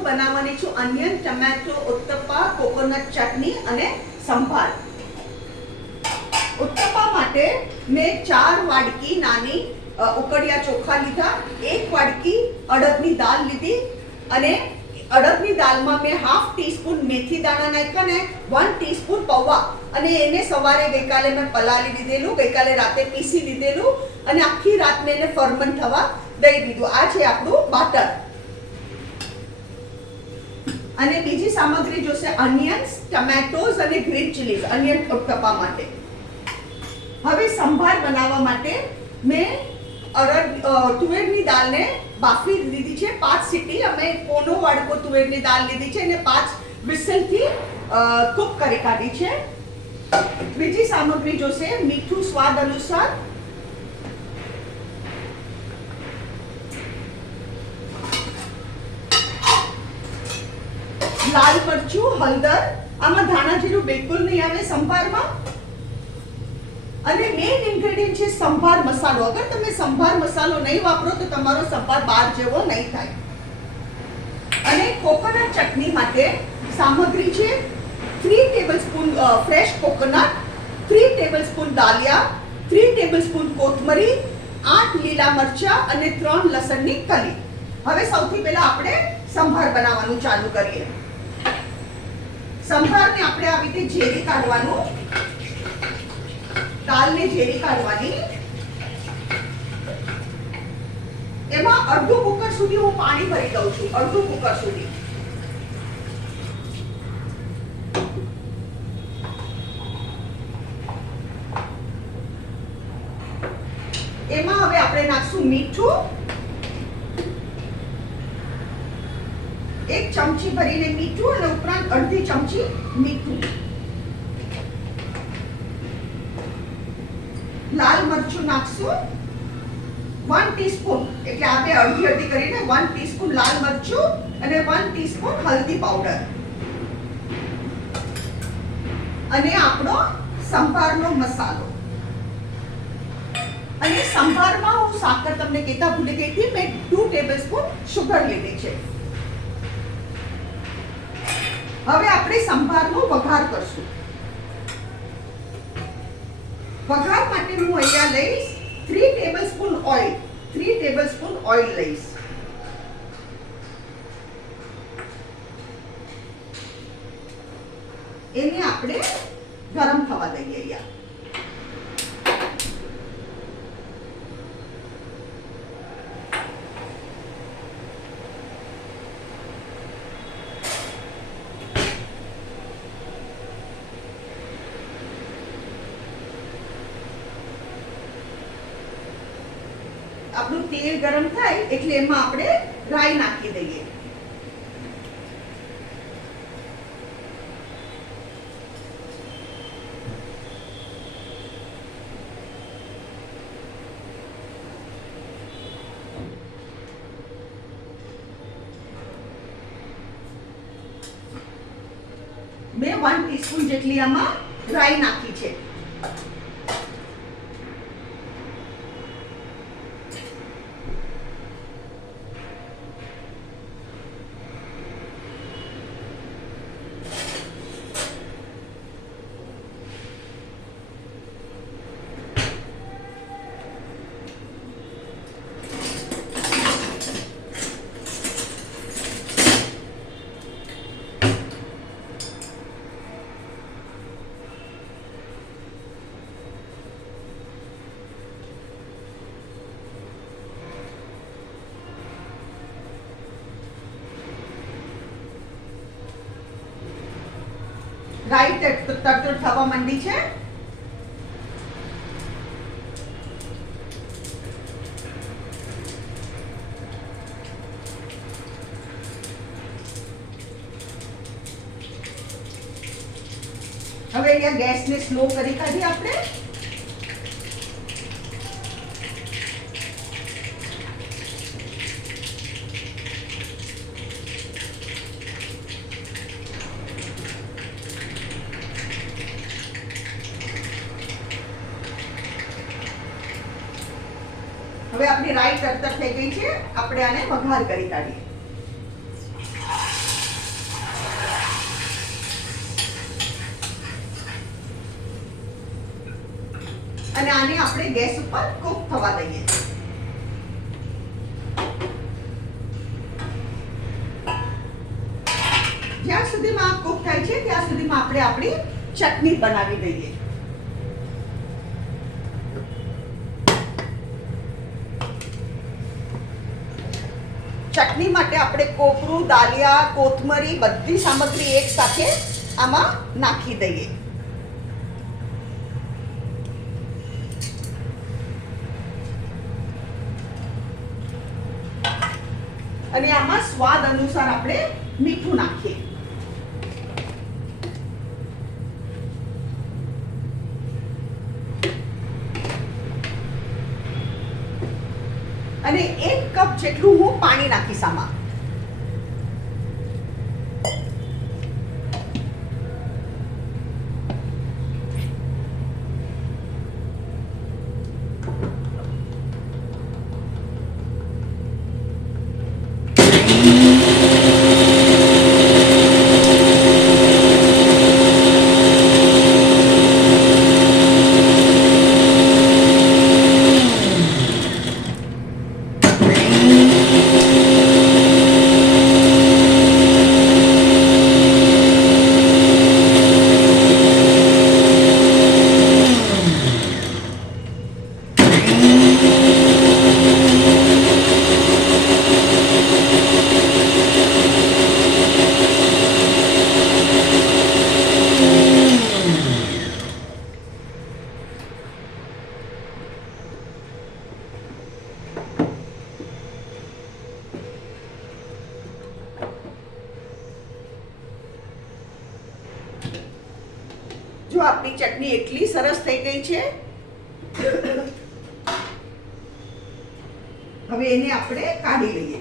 હું બનાવવાની છું અનિયન ટમેટો ઉત્તપા કોકોનટ ચટણી અને સંભાર. ઉત્તપા માટે મેં 4 વાડકી નાની ઉકળિયા ચોખા લીધા, 1 વાડકી અડદની દાળ લીધી અને અડદની દાળમાં મેં હાફ ટીસ્પૂન મેથી દાણા નાખ્યા ને 1 ટીસ્પૂન પૌવા અને એને સવારે ગઈકાલે મેં પલાળી દીધેલું, ગઈકાલે રાતે પીસી દીધેલું અને આખી રાત મેં એને ફર્મેન્ટ થવા દઈ દીધું. આ છે આપણું બાટર. અને બીજી સામગ્રી જોશે અનિયન્સ, ટમેટોઝ અને ગ્રીન ચીલીઝ અનિયન ઉત્તપા માટે. હવે સંભાર બનાવવા માટે મેં તુવેરની દાળને બાફી લીધી છે 5 સીટી. અમે પોનો વાડકો તુવેરની દાળ લીધી છે અને 5 વિસલથી કુક કરી કાઢી છે. બીજી સામગ્રી જોશે મીઠું સ્વાદ અનુસાર, લાલ મરચું, હળદર, આમાં ધાણા જીરું બિલકુલ નહીં આવે સંભારમાં. અને મેઇન ઇન્ગ્રેડિયન્ટ છે સંભાર મસાલો. અગર તમે સંભાર મસાલો નહીં વાપરો તો તમારો સંભાર બહાર જેવો નહીં થાય. અને કોકોનટ ચટણી માટે સામગ્રી છે 3 ટેબલસ્પૂન ફ્રેશ કોકોનટ, 3 ટેબલસ્પૂન દાલિયા, 3 ટેબલસ્પૂન કોથમરી, 8 લીલા મરચા અને 3 લસણની કલી. હવે સૌથી પહેલા આપણે સંભાર બનાવવાનું ચાલુ કરીએ. સંભારને આપણે આવી રીતે ઝેરી કાઢવાનું, દાળને ઝેરી કાઢવાની. એમાં અડધું કુકર સુધી હું પાણી ભરી દઉં છું, અડધું કુકર સુધી. એમાં હવે આપણે નાખશું મીઠું, 1 ચમચી ભરીને મીઠું અને ઉપરાંત અડધી ચમચી મીઠું. લાલ મરચું નાખશું 1 ટીસ્પૂન, એટલે આપણે અડધી કરીને 1 ટીસ્પૂન લાલ મરચું અને 1 ટીસ્પૂન હલ્દી પાવડર. અને આપણો સંભારનો મસાલો. અને સંભારમાં હું સાકર તમને કહેતા ભૂલી ગઈ હતી, મેં 2 ટેબલસ્પૂન શુગર લીધી છે. હવે આપણે સંભારનો વઘાર કરશું. વઘાર માટે હું અહીંયા લઈશ 3 ટેબલસ્પૂન ઓઇલ, 3 ટેબલસ્પૂન ઓઇલ લઈશ. એને આપણે ગરમ થવા દઈએ. અહીંયા આપણું તેલ ગરમ થાય એટલે એમાં આપણે રાઈ નાખી દઈએ. મેં 1 ટીસ્પૂન જેટલી આમાં રાઈ નાખી છે. રાઈ તડતડ થવા માંડી છે. હવે અહીંયા ગેસને સ્લો કરી કાઢીએ આપણે. હવે આપણી રાઈ તરતર થઈ ગઈ છે. આપણે આને વઘાર કરી કાઢીએ. અને આને આપણે ગેસ ઉપર કૂક થવા દઈએ. જ્યાં સુધીમાં આ કૂક થાય છે ત્યાં સુધીમાં આપણે આપણી ચટણી બનાવી દઈએ. ચટણી માટે આપણે કોપરું, દાલિયા, કોથમરી બધી સામગ્રી એક સાથે આમાં નાખી દઈએ. અને આમાં સ્વાદ અનુસાર આપણે મીઠું નાખીએ. અને 1 કપ જેટલું હું પાણી નાખીશ આમાં. જો આપણી ચટણી એટલી સરસ થઈ ગઈ છે. હવે એને આપણે કાઢી લઈએ.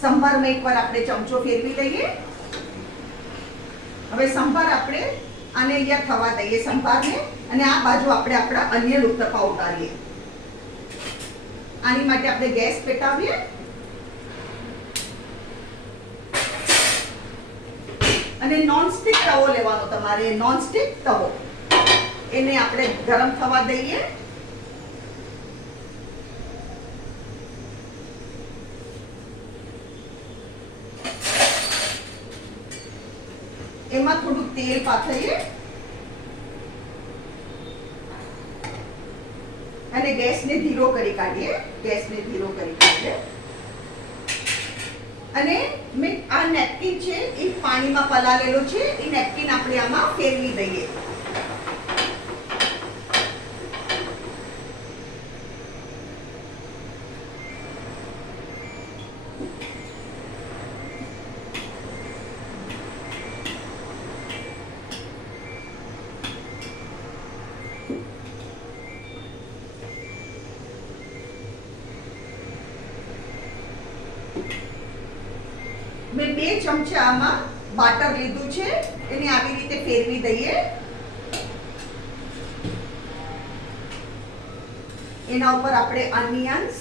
સંભારમાં એકવાર આપણે ચમચો ફેરવી લઈએ. હવે સંભાર આપણે આને અહીંયા થવા દઈએ સંભારને, અને આ બાજુ આપણે આપણા અન્ય ઉત્તપા ઉતારીએ. આની માટે આપણે ગેસ પેટાવીએ અને નોનસ્ટિક તવો લેવાનો. તમારે નોનસ્ટિક તવો એને આપણે ગરમ થવા દઈએ. એમાં થોડું તેલ પાથરીએ અને ગેસને ધીરો કરી કાઢીએ. અને મેં આ નેપકિન છે એ પાણીમાં પલાળેલો છે, એ નેપકિન આપણે આમાં ફેરવી દઈએ. મેં 2 ચમચા આમાં બાટર લીધું છે, એને આવી રીતે ફેરવી દઈએ. એના ઉપર આપણે ઓનિયન્સ,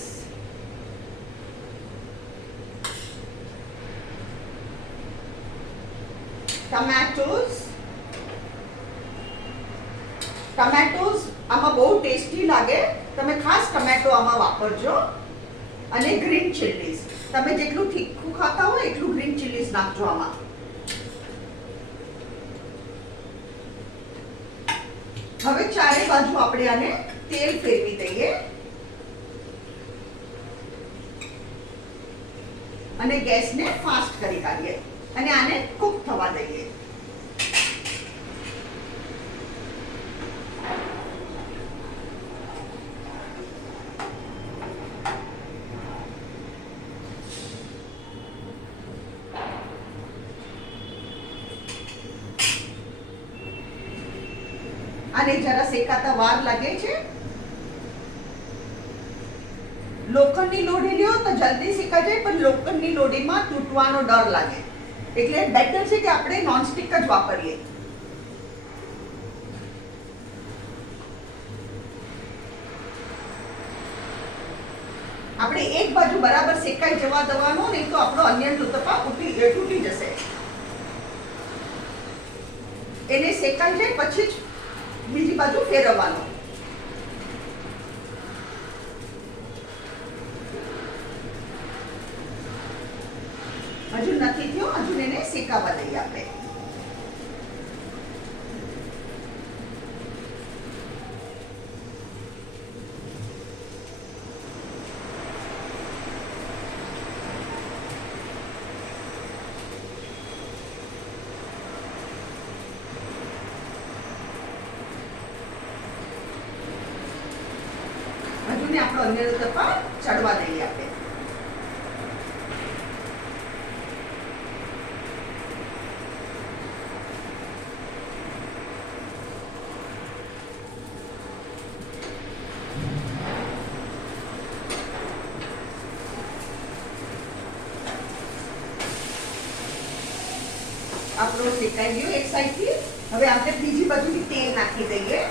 ટમેટોસ આમાં બહુ ટેસ્ટી લાગે, તમે ખાસ ટમેટો આમાં વાપરજો. અને ગ્રીન ચીલીઝ, તમે જેટલું તીખું ખાતા હોય એટલું ગ્રીન ચીલીઝ નાખજો આમાં. હવે ચારે બાજુ આપણે આને તેલ ફેરવી દઈએ અને ગેસને ફાસ્ટ કરી કાઢીએ અને આને કૂક થવા દઈએ. આને જરા શેકાતા વાર લાગે છે. લોખંડની લોઢી લ્યો તો જલ્દી શેકાઈ જાય, પણ લોખંડની લોઢીમાં તૂટવાનો ડર લાગે, એટલે બેટર છે કે આપણે નોનસ્ટિક જ વાપરીએ. આપણે એક બાજુ બરાબર શેકાઈ જવા દેવાનો, નહીં તો આપણો અનિયન ઉત્તપા તૂટી જશે. એને શેકાઈ જાય પછી જ બીજી બાજુ ફેરવવાનો. હજુ નથી થયો, હજુ એને શેકાવા દઈએ આપણે. હજુ ને આપણો અનિયન ઉત્તપા ચડવા દઈએ આપણે. આપણો શેકાઈ ગયો એક સાઈડથી. હવે આપણે બીજી બાજુથી તેલ નાખી દઈએ.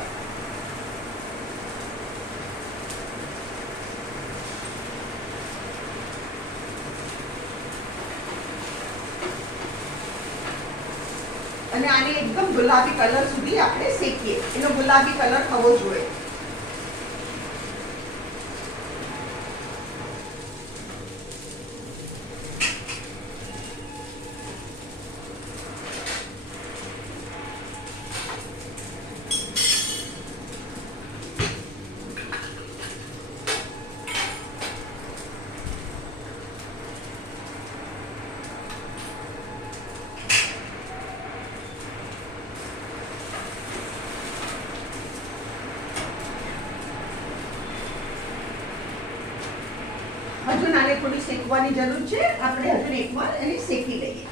અને આને એકદમ ગુલાબી કલર સુધી આપણે શેકીએ. એનો ગુલાબી કલર થવો જોઈએ. હજુ નાને થોડી શેકવાની જરૂર છે. આપણે હજુ એકવાર એને શેકી લઈએ.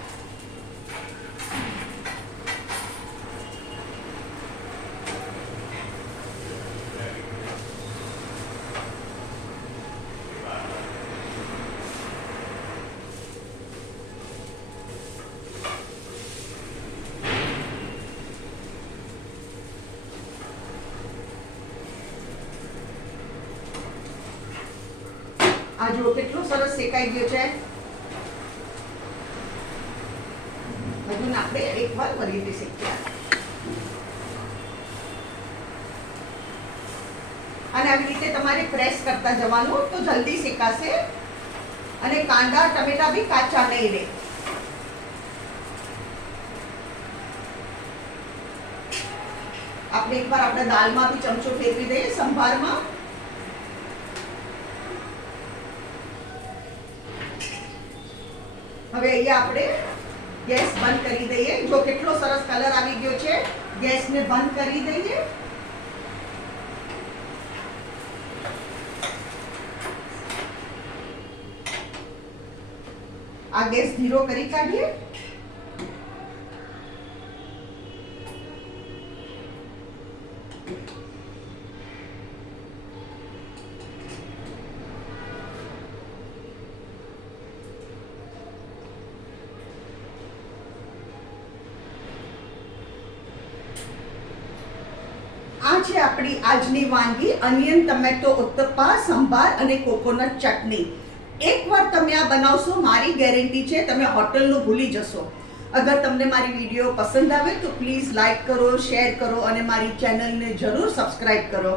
આ જો કેટલો સરસ શેકાઈ ગયો છે. હજુ આપણે એકવાર ફરીથી શેકીએ. અને આવી રીતે તમારે પ્રેસ કરતા જવાનું તો જલ્દી શેકાશે અને કાંદા ટમેટા બી કાચા નહીં રહે. આપણે એકવાર આપણે દાળમાં બી ચમચો ફેરવી દઈએ, સંભારમાં. હવે અહીંયા આપણે ગેસ બંધ કરી દઈએ. જો કેટલો સરસ કલર આવી ગયો છે. ગેસને બંધ કરી દઈએ. આ ગેસ ધીરો કરી કાઢીએ. આ છે આપણી આજની વાનગી અનિયન ટમેટો ઉત્તપા, સંભાર અને કોકોનટ ચટણી. એકવાર તમે આ બનાવશો, મારી ગેરંટી છે તમે હોટલનું ભૂલી જશો. અગર તમને મારી વિડીયો પસંદ આવે તો પ્લીઝ લાઈક કરો, શેર કરો અને મારી ચેનલને જરૂર સબસ્ક્રાઇબ કરો.